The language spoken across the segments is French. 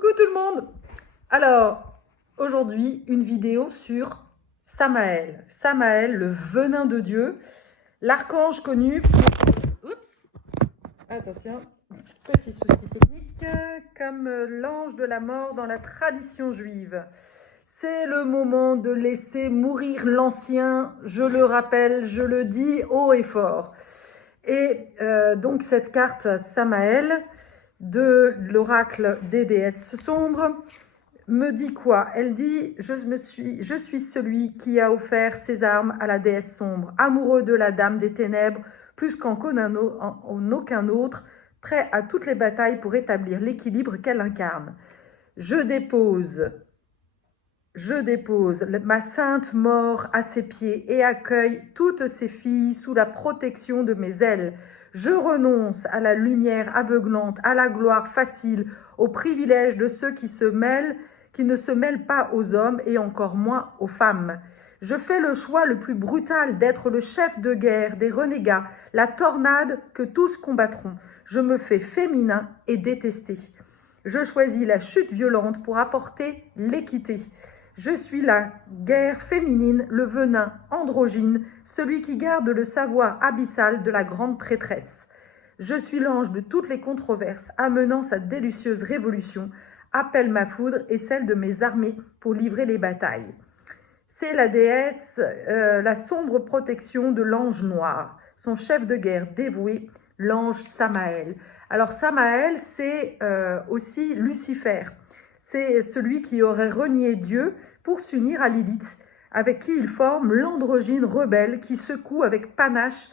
Coucou tout le monde. Alors, aujourd'hui, une vidéo sur Samaël. Samaël, le venin de Dieu, l'archange connu pour... Oups, attention, petit souci technique, comme l'ange de la mort dans la tradition juive. C'est le moment de laisser mourir l'ancien, je le rappelle, je le dis haut et fort. Et donc cette carte Samaël de l'oracle des déesses sombres me dit quoi? Elle dit je suis celui qui a offert ses armes à la déesse sombre, amoureux de la dame des ténèbres, plus qu'en aucun autre, prêt à toutes les batailles pour établir l'équilibre qu'elle incarne. Je dépose ma sainte mort à ses pieds et accueille toutes ses filles sous la protection de mes ailes. Je renonce à la lumière aveuglante, à la gloire facile, au privilège de ceux qui ne se mêlent pas aux hommes et encore moins aux femmes. Je fais le choix le plus brutal d'être le chef de guerre des renégats, la tornade que tous combattront. Je me fais féminin et détesté. Je choisis la chute violente pour apporter l'équité. Je suis la guerre féminine, le venin androgyne, celui qui garde le savoir abyssal de la grande prêtresse. Je suis l'ange de toutes les controverses, amenant sa délicieuse révolution, appelle ma foudre et celle de mes armées pour livrer les batailles. C'est la déesse, la sombre protection de l'ange noir, son chef de guerre dévoué, l'ange Samaël. Alors Samaël, c'est aussi Lucifer. C'est celui qui aurait renié Dieu pour s'unir à Lilith, avec qui il forme l'androgyne rebelle qui secoue avec panache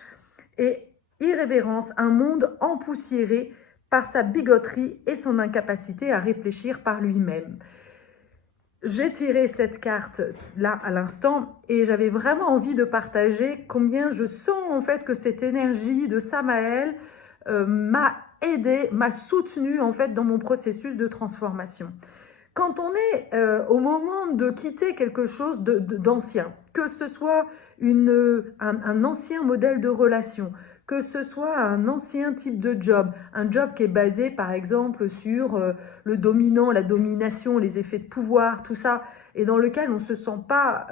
et irrévérence un monde empoussiéré par sa bigoterie et son incapacité à réfléchir par lui-même. J'ai tiré cette carte là à l'instant et j'avais vraiment envie de partager combien je sens en fait que cette énergie de Samaël m'a aidé, m'a soutenu en fait dans mon processus de transformation. Quand on est au moment de quitter quelque chose d'ancien, que ce soit un ancien modèle de relation, que ce soit un ancien type de job, un job qui est basé par exemple sur le dominant, la domination, les effets de pouvoir, tout ça, et dans lequel on ne se sent pas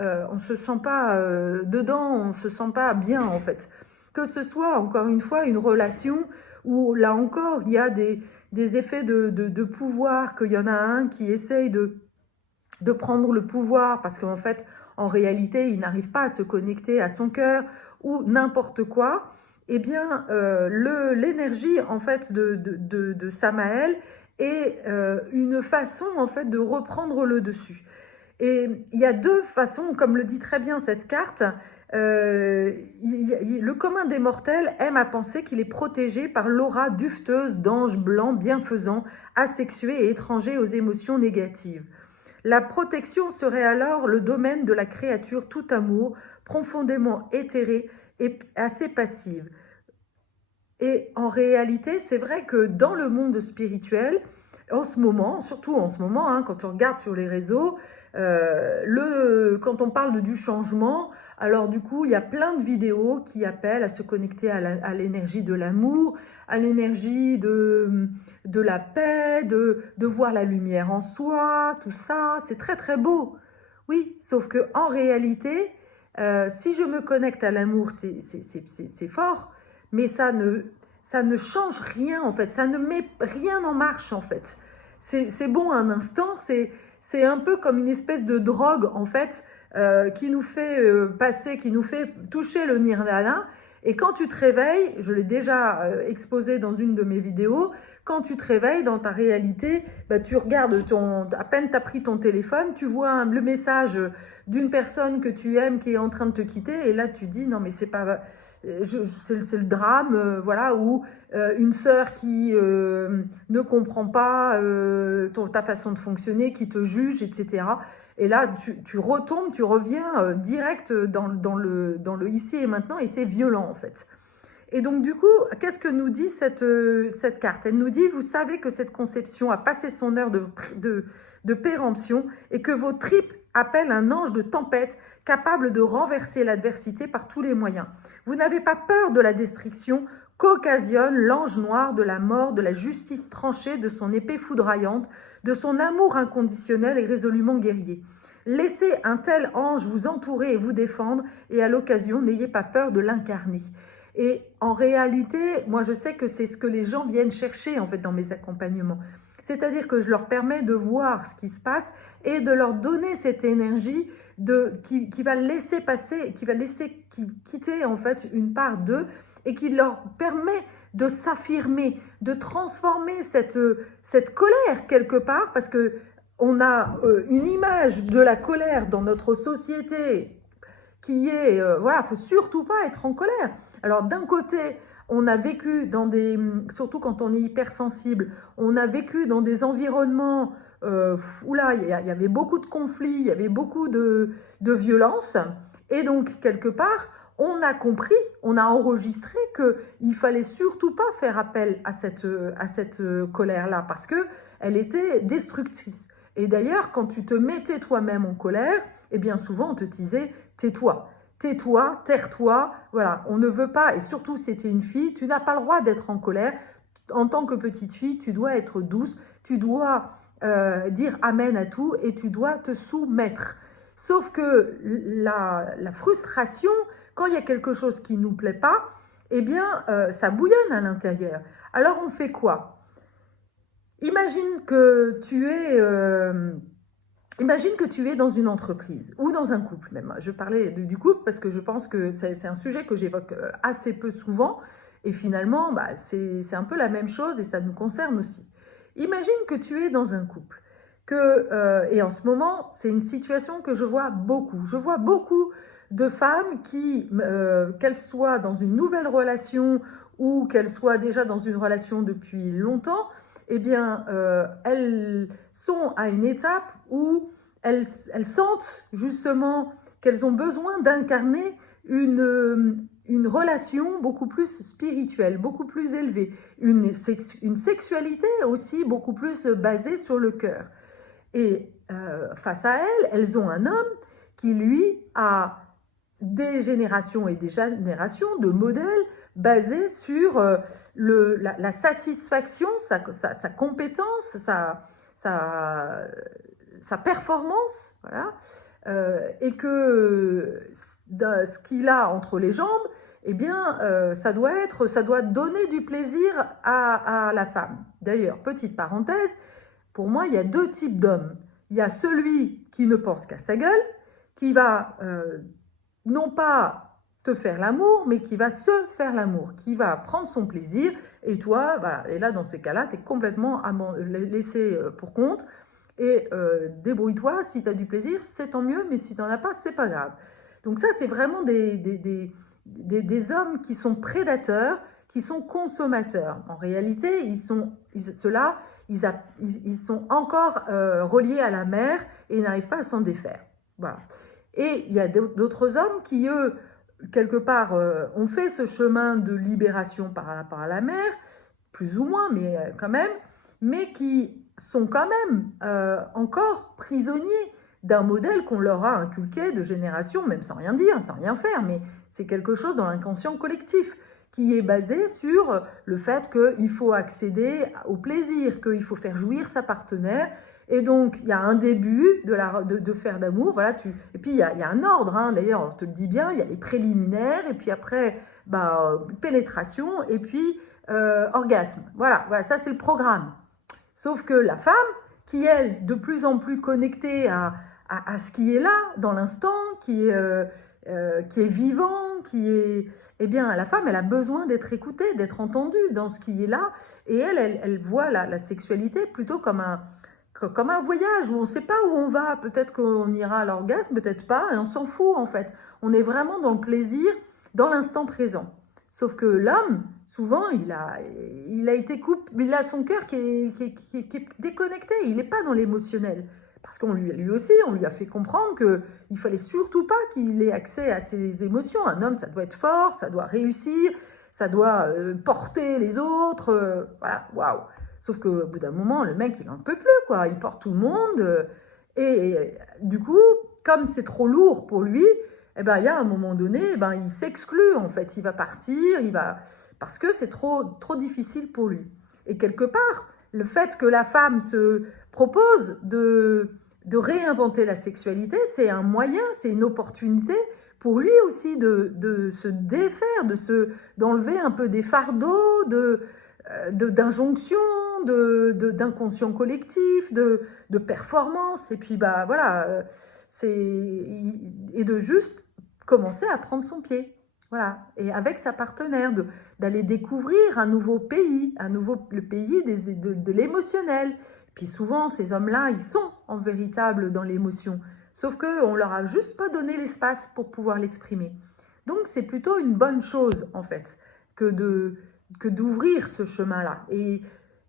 dedans, on ne se sent pas bien en fait. Que ce soit encore une fois une relation où là encore il y a des effets de pouvoir, qu'il y en a un qui essaye de prendre le pouvoir parce qu'en fait, en réalité, il n'arrive pas à se connecter à son cœur ou n'importe quoi, eh bien, l'énergie en fait de Samaël est une façon en fait de reprendre le dessus. Et il y a deux façons, comme le dit très bien cette carte. Le commun des mortels aime à penser qu'il est protégé par l'aura dufteuse d'anges blancs bienfaisants, asexués et étrangers aux émotions négatives. La protection serait alors le domaine de la créature tout amour, profondément éthérée et assez passive. Et en réalité, c'est vrai que dans le monde spirituel, en ce moment, surtout en ce moment, hein, quand on regarde sur les réseaux, quand on parle du changement, alors du coup, il y a plein de vidéos qui appellent à se connecter à l'énergie de l'amour, à l'énergie de la paix, de voir la lumière en soi, tout ça, c'est très très beau. Oui, sauf que en réalité, si je me connecte à l'amour, c'est fort, mais ça ne change rien en fait, ça ne met rien en marche en fait. C'est bon un instant, c'est un peu comme une espèce de drogue en fait qui nous fait passer, qui nous fait toucher le nirvana. Et quand tu te réveilles, je l'ai déjà exposé dans une de mes vidéos, quand tu te réveilles dans ta réalité, bah, tu regardes, à peine tu as pris ton téléphone, tu vois le message d'une personne que tu aimes qui est en train de te quitter et là tu dis non mais c'est pas... c'est le drame, voilà, ou une sœur qui ne comprend pas ta façon de fonctionner, qui te juge, etc. Et là, tu retombes, tu reviens direct dans le ici et maintenant, et c'est violent en fait. Et donc du coup, qu'est-ce que nous dit cette carte? Elle nous dit, vous savez que cette conception a passé son heure de péremption et que vos tripes appellent un ange de tempête capable de renverser l'adversité par tous les moyens. Vous n'avez pas peur de la destruction, qu'occasionne l'ange noir de la mort, de la justice tranchée, de son épée foudroyante, de son amour inconditionnel et résolument guerrier. Laissez un tel ange vous entourer et vous défendre, et à l'occasion, n'ayez pas peur de l'incarner. Et en réalité, moi je sais que c'est ce que les gens viennent chercher en fait dans mes accompagnements. C'est-à-dire que je leur permets de voir ce qui se passe et de leur donner cette énergie qui va laisser passer, qui va laisser quitter en fait une part d'eux et qui leur permet de s'affirmer, de transformer cette colère quelque part, parce que on a une image de la colère dans notre société qui est, voilà, il ne faut surtout pas être en colère. Alors d'un côté, on a vécu dans des, surtout quand on est hypersensible, on a vécu dans des environnements où là, il y avait beaucoup de conflits, il y avait beaucoup de violence, et donc quelque part, on a compris, on a enregistré qu'il fallait surtout pas faire appel à cette colère-là, parce qu'elle était destructrice. Et d'ailleurs, quand tu te mettais toi-même en colère, eh bien souvent on te disait « tais-toi ». Tais-toi, terre-toi, voilà, on ne veut pas, et surtout si tu es une fille, tu n'as pas le droit d'être en colère. En tant que petite fille, tu dois être douce, tu dois dire amen à tout et tu dois te soumettre. Sauf que la frustration, quand il y a quelque chose qui ne nous plaît pas, eh bien, ça bouillonne à l'intérieur. Alors on fait quoi? Imagine que tu es dans une entreprise ou dans un couple même. Je parlais du couple parce que je pense que c'est un sujet que j'évoque assez peu souvent et finalement, bah, c'est un peu la même chose et ça nous concerne aussi. Imagine que tu es dans un couple et en ce moment, c'est une situation que je vois beaucoup. Je vois beaucoup de femmes qui, qu'elles soient dans une nouvelle relation ou qu'elles soient déjà dans une relation depuis longtemps, eh bien, elles sont à une étape où elles sentent justement qu'elles ont besoin d'incarner une relation beaucoup plus spirituelle, beaucoup plus élevée, une sexualité aussi beaucoup plus basée sur le cœur. Et face à elles, elles ont un homme qui, lui, a des générations et des générations de modèles basés sur la satisfaction, sa compétence, sa performance, voilà, et que ce qu'il a entre les jambes, eh bien, ça doit donner du plaisir à la femme. D'ailleurs, petite parenthèse, pour moi, il y a deux types d'hommes. Il y a celui qui ne pense qu'à sa gueule, qui va non pas te faire l'amour, mais qui va se faire l'amour, qui va prendre son plaisir, et toi, voilà, et là, dans ces cas-là, tu es complètement laissé pour compte, et débrouille-toi, si tu as du plaisir, c'est tant mieux, mais si tu n'en as pas, c'est pas grave. Donc ça, c'est vraiment des hommes qui sont prédateurs, qui sont consommateurs. En réalité, ceux-là, ils sont encore reliés à la mer et ils n'arrivent pas à s'en défaire. Voilà. Et il y a d'autres hommes qui, eux, quelque part, ont fait ce chemin de libération par rapport à la mer, plus ou moins, mais quand même, mais qui sont quand même encore prisonniers d'un modèle qu'on leur a inculqué de génération, même sans rien dire, sans rien faire, mais c'est quelque chose dans l'inconscient collectif qui est basé sur le fait qu'il faut accéder au plaisir, qu'il faut faire jouir sa partenaire. Et donc, il y a un début de faire d'amour, voilà, et puis il y a un ordre, hein, d'ailleurs, on te le dit bien, il y a les préliminaires, et puis après, pénétration, et puis orgasme. Voilà, ça c'est le programme. Sauf que la femme, qui elle, de plus en plus connectée à ce qui est là, dans l'instant, qui est vivant, eh bien, la femme, elle a besoin d'être écoutée, d'être entendue dans ce qui est là, et elle voit la sexualité plutôt comme un voyage où on ne sait pas où on va, peut-être qu'on ira à l'orgasme, peut-être pas, et on s'en fout en fait. On est vraiment dans le plaisir, dans l'instant présent. Sauf que l'homme, souvent, il a été coupé, il a son cœur qui est déconnecté, il n'est pas dans l'émotionnel. Parce qu'on lui aussi, on lui a fait comprendre qu'il ne fallait surtout pas qu'il ait accès à ses émotions. Un homme, ça doit être fort, ça doit réussir, ça doit porter les autres, voilà, waouh. Sauf qu'au bout d'un moment, le mec, il n'en peut plus, quoi. Il porte tout le monde. Et du coup, comme c'est trop lourd pour lui, eh ben, il y a un moment donné, il s'exclut, en fait. Il va partir, parce que c'est trop difficile pour lui. Et quelque part, le fait que la femme se propose de réinventer la sexualité, c'est un moyen, c'est une opportunité pour lui aussi de se défaire, d'enlever un peu des fardeaux, d'injonctions, d'inconscient collectif, de performance, et puis bah voilà, et de juste commencer à prendre son pied, voilà, et avec sa partenaire, d'aller découvrir un nouveau pays, le pays de l'émotionnel. Puis souvent, ces hommes-là, ils sont en véritable dans l'émotion, sauf qu'on ne leur a juste pas donné l'espace pour pouvoir l'exprimer. Donc c'est plutôt une bonne chose, en fait, que d'ouvrir ce chemin-là. Et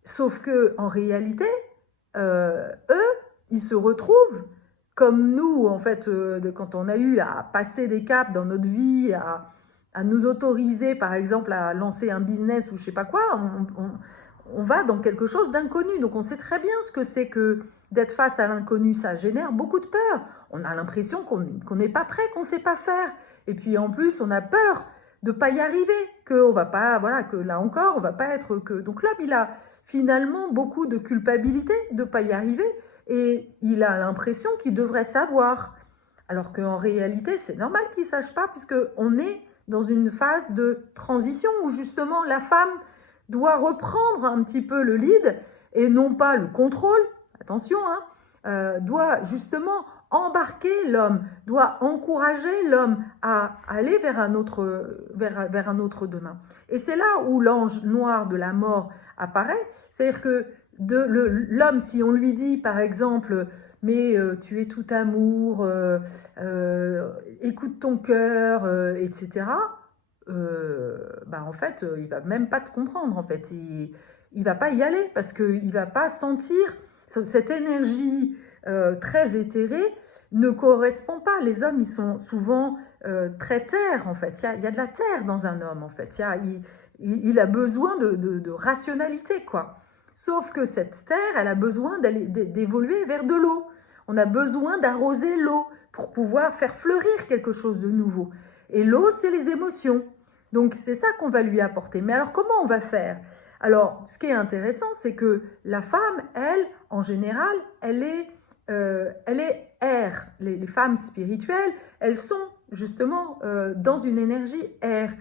sauf que en réalité, eux, ils se retrouvent comme nous, en fait, quand on a eu à passer des caps dans notre vie, à nous autoriser, par exemple, à lancer un business ou je sais pas quoi, on va dans quelque chose d'inconnu. Donc on sait très bien ce que c'est que d'être face à l'inconnu. Ça génère beaucoup de peur. On a l'impression qu'on n'est pas prêt, qu'on ne sait pas faire. Et puis en plus, on a peur de ne pas y arriver, qu'on va pas, voilà, que là encore, on va pas être que... Donc l'homme, il a finalement beaucoup de culpabilité de ne pas y arriver et il a l'impression qu'il devrait savoir. Alors qu'en réalité, c'est normal qu'il ne sache pas puisqu'on est dans une phase de transition où justement la femme doit reprendre un petit peu le lead et non pas le contrôle, attention, doit justement embarquer l'homme, doit encourager l'homme à aller vers un autre demain. Et c'est là où l'ange noir de la mort apparaît, c'est-à-dire que l'homme, si on lui dit par exemple, mais tu es tout amour, écoute ton cœur, etc., en fait, il va même pas te comprendre, en fait. Il va pas y aller parce qu'il va pas sentir cette énergie très éthérée ne correspond pas. Les hommes, ils sont souvent très terre, en fait. Il y a de la terre dans un homme, en fait. Il a besoin de rationalité, quoi. Sauf que cette terre, elle a besoin d'évoluer vers de l'eau. On a besoin d'arroser l'eau pour pouvoir faire fleurir quelque chose de nouveau. Et l'eau, c'est les émotions. Donc, c'est ça qu'on va lui apporter. Mais alors, comment on va faire? Alors, ce qui est intéressant, c'est que la femme, elle, en général, elle est air. Les femmes spirituelles, elles sont justement dans une énergie air.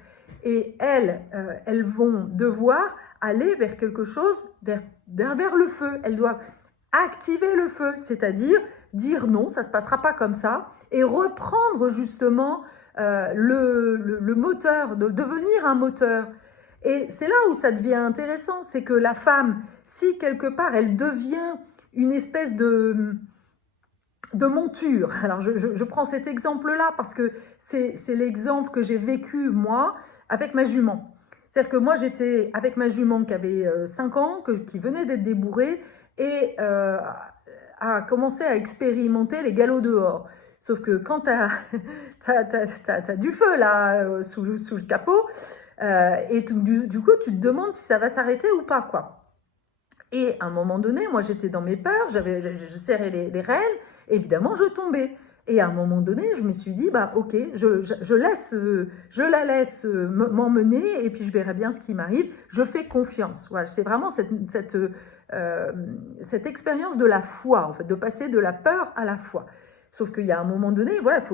Et elles vont devoir aller vers quelque chose, vers le feu. Elles doivent activer le feu, c'est-à-dire dire non, ça ne se passera pas comme ça, et reprendre justement le moteur, de devenir un moteur. Et c'est là où ça devient intéressant, c'est que la femme, si quelque part elle devient une espèce de monture, alors je prends cet exemple-là parce que c'est l'exemple que j'ai vécu moi avec ma jument. C'est-à-dire que moi j'étais avec ma jument qui avait 5 ans, qui venait d'être débourrée et a commencé à expérimenter les galops dehors. Sauf que quand t'as du feu là sous le capot, et du coup tu te demandes si ça va s'arrêter ou pas, quoi. Et à un moment donné, moi j'étais dans mes peurs, je serrais les rênes, évidemment je tombais. Et à un moment donné, je me suis dit, bah ok, je la laisse m'emmener et puis je verrai bien ce qui m'arrive. Je fais confiance. Voilà, c'est vraiment cette expérience de la foi, en fait, de passer de la peur à la foi. Sauf qu'il y a un moment donné, voilà, il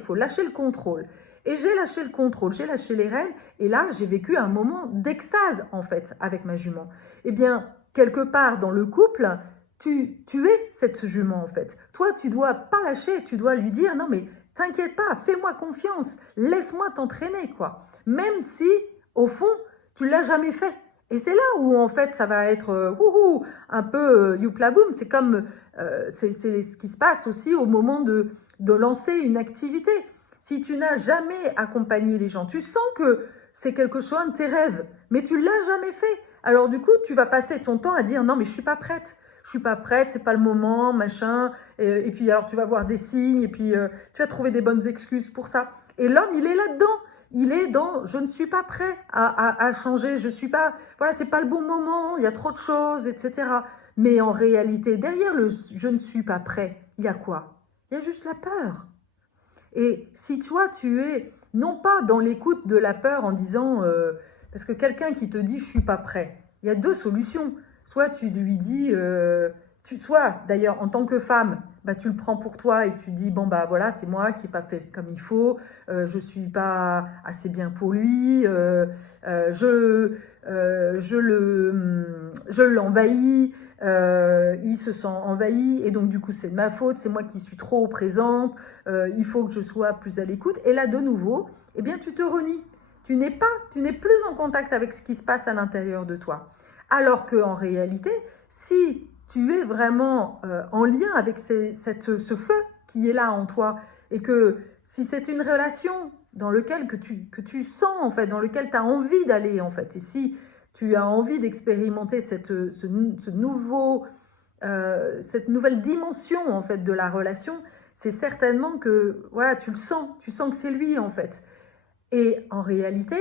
faut lâcher le contrôle. Et j'ai lâché le contrôle, j'ai lâché les rênes, et là, j'ai vécu un moment d'extase, en fait, avec ma jument. Eh bien, quelque part dans le couple, tu es cette jument, en fait. Toi, tu dois pas lâcher, tu dois lui dire, non, mais t'inquiète pas, fais-moi confiance, laisse-moi t'entraîner, quoi. Même si, au fond, tu l'as jamais fait. Et c'est là où, en fait, ça va être un peu youpla boum. C'est comme, c'est ce qui se passe aussi au moment de lancer une activité. Si tu n'as jamais accompagné les gens, tu sens que c'est quelque chose de tes rêves, mais tu ne l'as jamais fait. Alors du coup, tu vas passer ton temps à dire « Non, mais je ne suis pas prête. Je ne suis pas prête, c'est pas le moment, machin. » Et puis alors, tu vas voir des signes, et puis tu vas trouver des bonnes excuses pour ça. Et l'homme, il est là-dedans. Il est dans « Je ne suis pas prêt à changer. Je suis pas... Voilà, c'est pas le bon moment. Il y a trop de choses, etc. » Mais en réalité, derrière le « Je ne suis pas prêt », il y a quoi? Il y a juste la peur. Et si toi, tu es non pas dans l'écoute de la peur en disant Parce que quelqu'un qui te dit « je suis pas prêt », il y a deux solutions. Soit tu lui dis, soit d'ailleurs en tant que femme, bah, tu le prends pour toi et tu dis « bon bah voilà, c'est moi qui n'ai pas fait comme il faut, je suis pas assez bien pour lui, je l'envahis, il se sent envahi et donc du coup c'est de ma faute, c'est moi qui suis trop présente, il faut que je sois plus à l'écoute. » Et là de nouveau, eh bien tu te renies. Tu n'es plus en contact avec ce qui se passe à l'intérieur de toi. Alors qu'en réalité, si tu es vraiment en lien avec ce feu qui est là en toi, et que si c'est une relation dans laquelle que tu sens, en fait, dans laquelle tu as envie d'aller, en fait, et si tu as envie d'expérimenter cette nouvelle dimension, en fait, de la relation, c'est certainement que, voilà, tu sens que c'est lui, en fait. Et en réalité,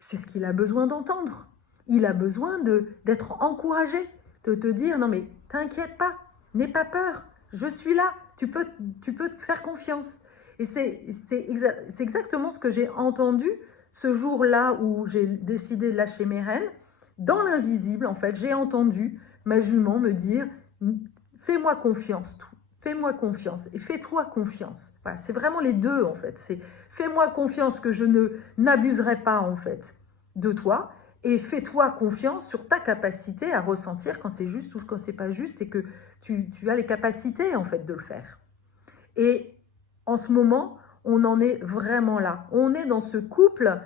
c'est ce qu'il a besoin d'entendre. Il a besoin d'être encouragé, de te dire « Non mais t'inquiète pas, n'aie pas peur, je suis là, tu peux te faire confiance. » Et c'est exactement ce que j'ai entendu ce jour-là où j'ai décidé de lâcher mes rênes. Dans l'invisible, en fait, j'ai entendu ma jument me dire « Fais-moi confiance, tout. Fais-moi confiance et fais-toi confiance. » Voilà, c'est vraiment les deux, en fait. C'est fais-moi confiance que je n'abuserai pas, en fait, de toi, et fais-toi confiance sur ta capacité à ressentir quand c'est juste ou quand c'est pas juste, et que tu as les capacités, en fait, de le faire. Et en ce moment, on en est vraiment là. On est dans ce couple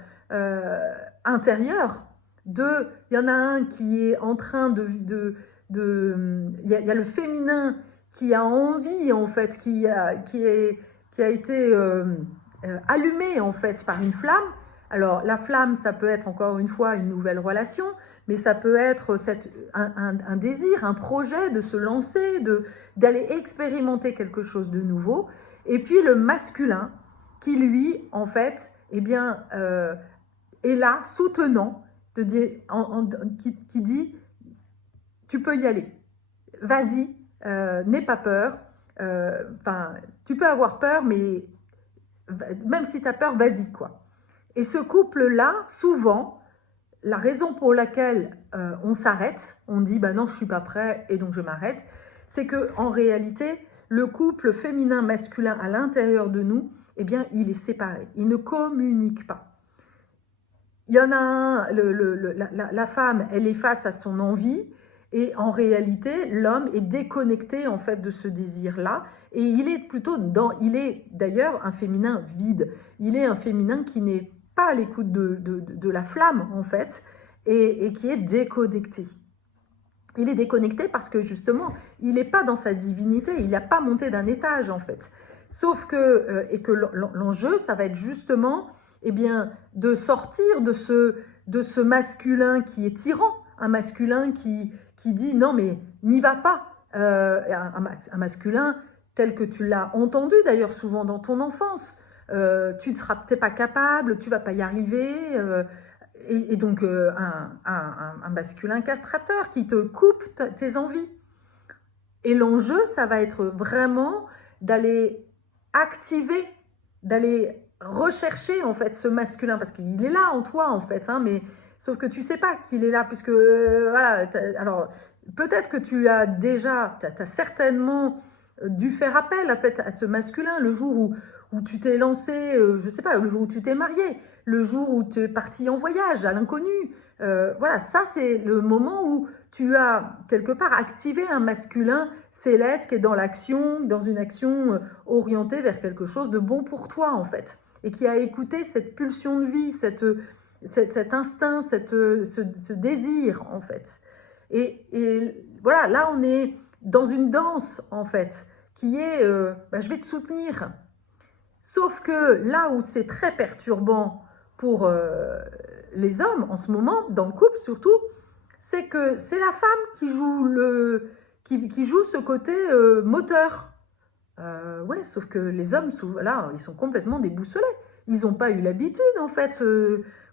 intérieur il y en a un qui est en train il y a le féminin qui a envie, en fait, qui a été allumé, en fait, par une flamme. Alors, la flamme, ça peut être, encore une fois, une nouvelle relation, mais ça peut être un désir, un projet de se lancer, d'aller expérimenter quelque chose de nouveau. Et puis, le masculin, qui, lui, en fait, eh bien, est là, soutenant, qui dit « tu peux y aller, vas-y, n'aie pas peur, tu peux avoir peur, mais même si tu as peur, vas-y, quoi. » Et ce couple-là, souvent, la raison pour laquelle on s'arrête, on dit bah non, je suis pas prêt et donc je m'arrête, c'est que en réalité, le couple féminin-masculin à l'intérieur de nous, eh bien, il est séparé, il ne communique pas. Il y en a un, la femme, elle est face à son envie, et en réalité, l'homme est déconnecté, en fait, de ce désir-là, et il est d'ailleurs un féminin vide. Il est un féminin qui n'est pas à l'écoute de la flamme, en fait, et qui est déconnecté. Il est déconnecté parce que, justement, il n'est pas dans sa divinité, il n'a pas monté d'un étage, en fait. Sauf que, l'enjeu, ça va être justement, eh bien, de sortir de ce masculin qui est tyran, un masculin qui dit « non, mais n'y va pas ». Un masculin tel que tu l'as entendu d'ailleurs souvent dans ton enfance. Tu n'es pas capable, tu ne vas pas y arriver. Et donc un masculin castrateur qui te coupe tes envies. Et l'enjeu, ça va être vraiment d'aller activer, d'aller rechercher en fait ce masculin, parce qu'il est là en toi en fait, hein, mais sauf que tu sais pas qu'il est là, puisque voilà, alors peut-être que tu as certainement dû faire appel en fait à ce masculin le jour où tu t'es lancé, je sais pas, le jour où tu t'es marié, le jour où tu es parti en voyage à l'inconnu. Voilà, ça c'est le moment où tu as quelque part activé un masculin céleste qui est dans l'action, dans une action orientée vers quelque chose de bon pour toi en fait, et qui a écouté cette pulsion de vie, cet instinct, ce désir en fait. Et voilà, là on est dans une danse en fait, qui est je vais te soutenir. Sauf que là où c'est très perturbant pour les hommes en ce moment, dans le couple surtout, c'est que c'est la femme qui joue ce côté moteur. Ouais, sauf que les hommes, là, ils sont complètement déboussolés. Ils n'ont pas eu l'habitude, en fait,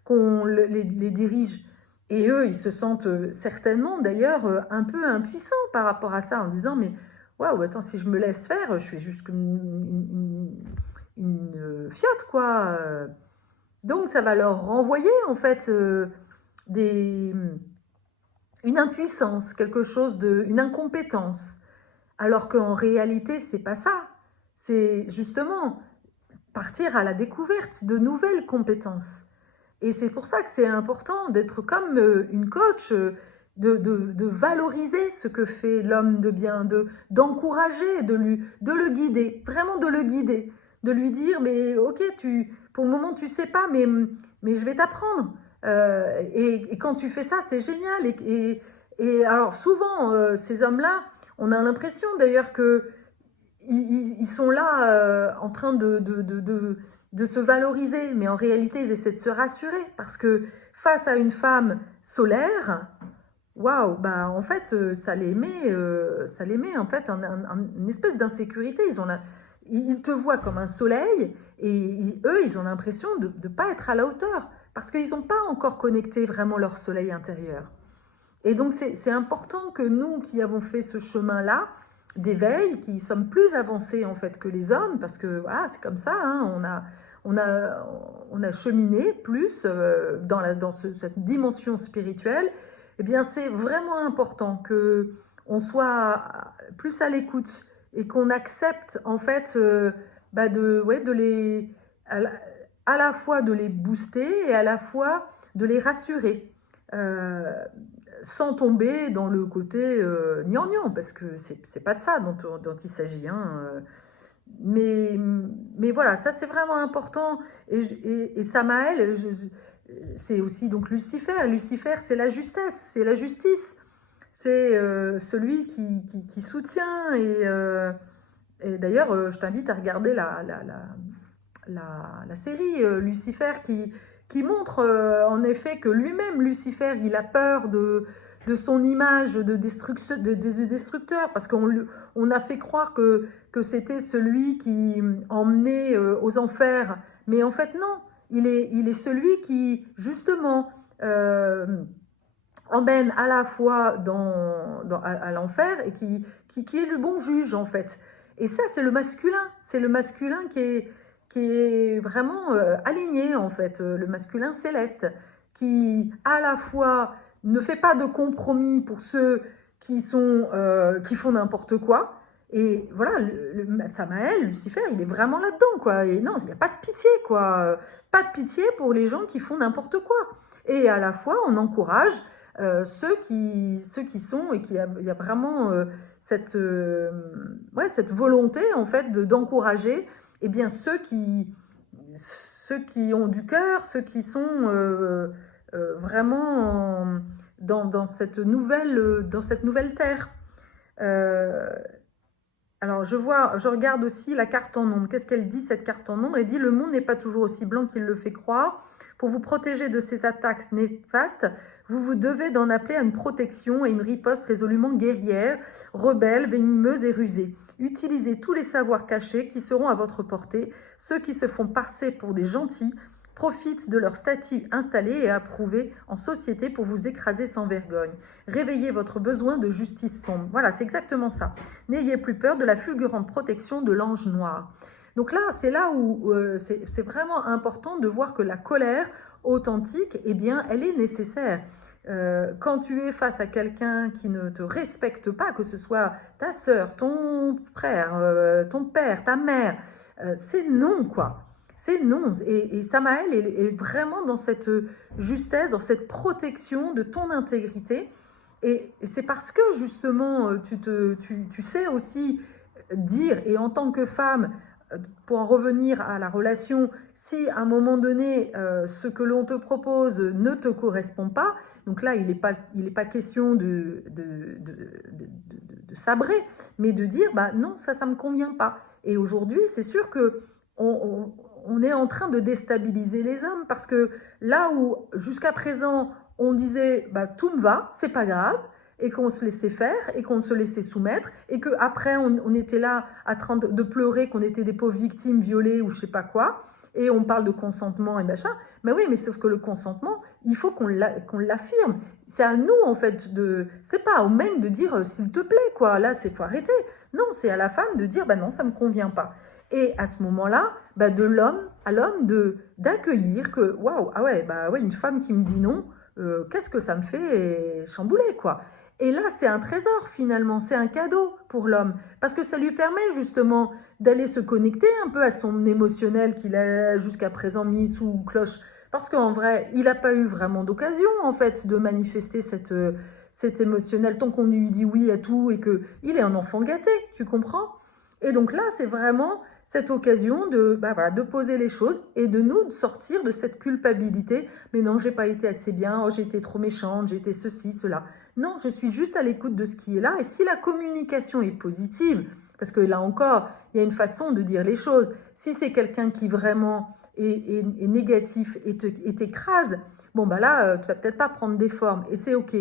qu'on les dirige. Et eux, ils se sentent certainement, d'ailleurs, un peu impuissants par rapport à ça, en disant, mais waouh, attends, si je me laisse faire, je suis juste comme une fiotte, quoi. Donc, ça va leur renvoyer, en fait, une impuissance, quelque chose une incompétence. Alors qu'en réalité, c'est pas ça. C'est justement partir à la découverte de nouvelles compétences. Et c'est pour ça que c'est important d'être comme une coach, de valoriser ce que fait l'homme de bien, d'encourager, de le guider, vraiment de le guider, de lui dire, mais ok, pour le moment tu sais pas, mais je vais t'apprendre. Et quand tu fais ça, c'est génial. Et alors souvent, ces hommes-là, on a l'impression d'ailleurs que ils sont là en train de se valoriser, mais en réalité, ils essaient de se rassurer parce que face à une femme solaire, waouh, bah en fait, ça les met en fait une espèce d'insécurité. Ils te voient comme un soleil et eux, ils ont l'impression de ne pas être à la hauteur parce qu'ils n'ont pas encore connecté vraiment leur soleil intérieur. Et donc, c'est important que nous qui avons fait ce chemin-là, d'éveil, qui sommes plus avancés en fait que les hommes, parce que voilà, c'est comme ça, hein, on a cheminé plus dans cette dimension spirituelle, eh bien c'est vraiment important que on soit plus à l'écoute et qu'on accepte en fait de les à la fois de les booster et à la fois de les rassurer. Sans tomber dans le côté gnangnan, parce que c'est pas de ça dont il s'agit. Hein. Mais voilà, ça c'est vraiment important. Et Samaël, c'est aussi donc Lucifer. Lucifer, c'est la justesse, c'est la justice. C'est celui qui soutient. Et d'ailleurs, je t'invite à regarder la série Lucifer qui montre en effet que lui-même, Lucifer, il a peur de son image de destructeur, parce qu'on a fait croire que c'était celui qui emmenait aux enfers, mais en fait non, il est celui qui justement emmène à la fois à l'enfer et qui est le bon juge en fait. Et ça, c'est le masculin qui est vraiment aligné en fait, le masculin céleste, qui à la fois ne fait pas de compromis pour ceux qui font n'importe quoi. Et voilà, Samaël, Lucifer, il est vraiment là-dedans, quoi. Et non, il n'y a pas de pitié, quoi. Pas de pitié pour les gens qui font n'importe quoi. Et à la fois, on encourage ceux qui sont, et il y a vraiment cette volonté, en fait, d'encourager ceux qui ont du cœur, ceux qui sont vraiment dans cette nouvelle terre. Alors, je regarde aussi la carte en ombre. Qu'est-ce qu'elle dit, cette carte en ombre? Elle dit « Le monde n'est pas toujours aussi blanc qu'il le fait croire. Pour vous protéger de ces attaques néfastes, vous devez d'en appeler à une protection et une riposte résolument guerrière, rebelle, venimeuse et rusée. Utilisez tous les savoirs cachés qui seront à votre portée. Ceux qui se font passer pour des gentils profitent de leur statut installé et approuvé en société pour vous écraser sans vergogne. Réveillez votre besoin de justice sombre. » Voilà, c'est exactement ça. N'ayez plus peur de la fulgurante protection de l'ange noir. Donc là, c'est là où c'est vraiment important de voir que la colère authentique, eh bien, elle est nécessaire. Quand tu es face à quelqu'un qui ne te respecte pas, que ce soit ta sœur, ton frère, ton père, ta mère, c'est non, quoi. C'est non. Et Samaël est vraiment dans cette justesse, dans cette protection de ton intégrité. Et c'est parce que, justement, tu sais aussi dire, et en tant que femme, pour en revenir à la relation, si à un moment donné, ce que l'on te propose ne te correspond pas, donc là, il n'est pas question de sabrer, mais de dire, bah non, ça me convient pas. Et aujourd'hui, c'est sûr que on est en train de déstabiliser les hommes, parce que là où, jusqu'à présent, on disait, bah tout me va, c'est pas grave, et qu'on se laissait faire, et qu'on se laissait soumettre, et qu'après, on était là à train de pleurer qu'on était des pauvres victimes violées ou je sais pas quoi, et on parle de consentement et machin. Mais oui, mais sauf que le consentement, il faut qu'on l'affirme. C'est à nous, en fait, c'est pas au mec de dire s'il te plaît, quoi. Là, faut arrêter. Non, c'est à la femme de dire, bah non, ça me convient pas. Et à ce moment-là, bah de l'homme à l'homme d'accueillir que, waouh, ah ouais, bah ouais, une femme qui me dit non, qu'est-ce que ça me fait chambouler, quoi. Et là, c'est un trésor, finalement, c'est un cadeau pour l'homme, parce que ça lui permet, justement, d'aller se connecter un peu à son émotionnel qu'il a jusqu'à présent mis sous cloche, parce qu'en vrai, il n'a pas eu vraiment d'occasion, en fait, de manifester cet émotionnel, tant qu'on lui dit oui à tout, et qu'il est un enfant gâté, tu comprends? Et donc là, c'est vraiment cette occasion voilà, de poser les choses et de nous sortir de cette culpabilité. Mais non, j'ai pas été assez bien, oh, j'ai été trop méchante, j'ai été ceci, cela. Non, je suis juste à l'écoute de ce qui est là. Et si la communication est positive, parce que là encore, il y a une façon de dire les choses. Si c'est quelqu'un qui vraiment est négatif et t'écrase, bon, bah là, tu vas peut-être pas prendre des formes et c'est OK.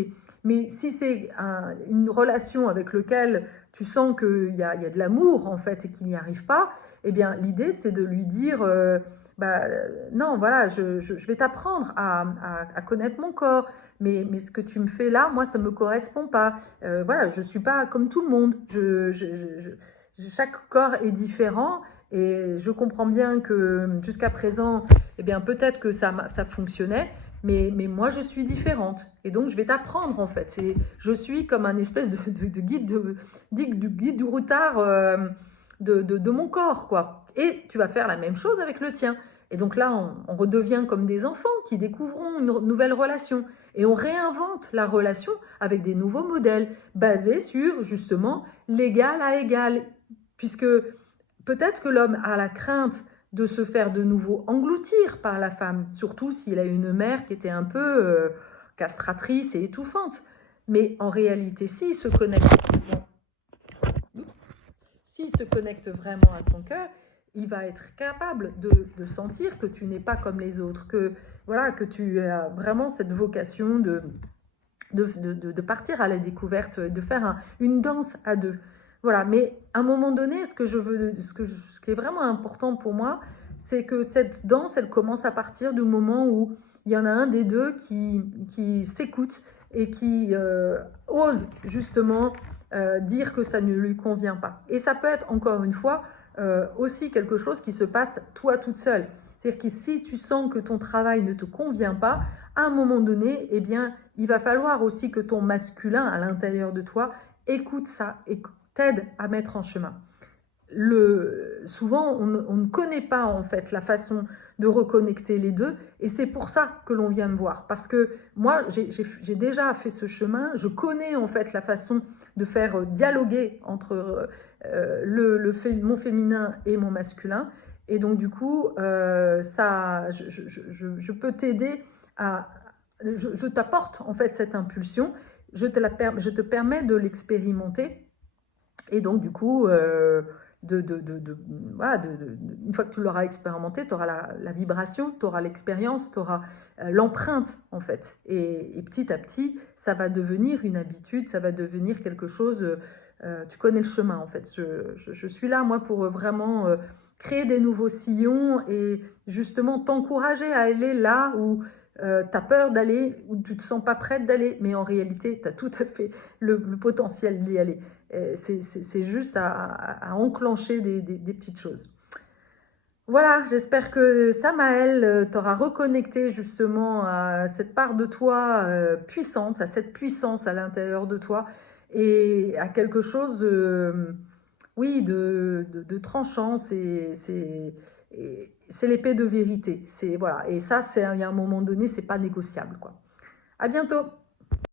Mais si c'est une relation avec laquelle tu sens qu'il y a de l'amour en fait et qu'il n'y arrive pas, eh bien l'idée c'est de lui dire non, voilà, je vais t'apprendre à connaître mon corps, mais ce que tu me fais là, moi ça me correspond pas. Voilà, je suis pas comme tout le monde. Chaque corps est différent. Et je comprends bien que jusqu'à présent, eh bien peut-être que ça fonctionnait, mais moi je suis différente. Et donc je vais t'apprendre en fait. Je suis comme un espèce de guide du routard de mon corps, quoi. Et tu vas faire la même chose avec le tien. Et donc là, on redevient comme des enfants qui découvront une nouvelle relation. Et on réinvente la relation avec des nouveaux modèles basés sur justement l'égal à égal. Puisque peut-être que l'homme a la crainte de se faire de nouveau engloutir par la femme, surtout s'il a une mère qui était un peu castratrice et étouffante. Mais en réalité, s'il se connecte vraiment à son cœur, il va être capable de sentir que tu n'es pas comme les autres, que, voilà, que tu as vraiment cette vocation de partir à la découverte, de faire une danse à deux. Voilà, mais à un moment donné, ce qui est vraiment important pour moi, c'est que cette danse, elle commence à partir du moment où il y en a un des deux qui s'écoute et qui ose justement dire que ça ne lui convient pas. Et ça peut être, encore une fois, aussi quelque chose qui se passe toi toute seule. C'est-à-dire que si tu sens que ton travail ne te convient pas, à un moment donné, eh bien, il va falloir aussi que ton masculin à l'intérieur de toi écoute ça et t'aide à mettre en chemin. Souvent, on ne connaît pas en fait la façon de reconnecter les deux et c'est pour ça que l'on vient me voir. Parce que moi, j'ai déjà fait ce chemin, je connais en fait la façon de faire dialoguer entre mon féminin et mon masculin. Et donc du coup, je peux t'aider je t'apporte en fait cette impulsion, je te permets de l'expérimenter. Et donc, du coup, voilà, une fois que tu l'auras expérimenté, tu auras la vibration, tu auras l'expérience, tu auras l'empreinte, en fait. Et petit à petit, ça va devenir une habitude, ça va devenir quelque chose. Tu connais le chemin, en fait. Je suis là, moi, pour vraiment créer des nouveaux sillons et justement t'encourager à aller là où tu as peur d'aller, où tu ne te sens pas prête d'aller, mais en réalité, tu as tout à fait le potentiel d'y aller. C'est juste à enclencher des petites choses. Voilà, j'espère que ça, Maëlle, t'aura reconnecté justement à cette part de toi puissante, à cette puissance à l'intérieur de toi et à quelque chose, oui, de tranchant. C'est l'épée de vérité. Voilà. Et ça, il y a un moment donné, c'est pas négociable, quoi. À bientôt!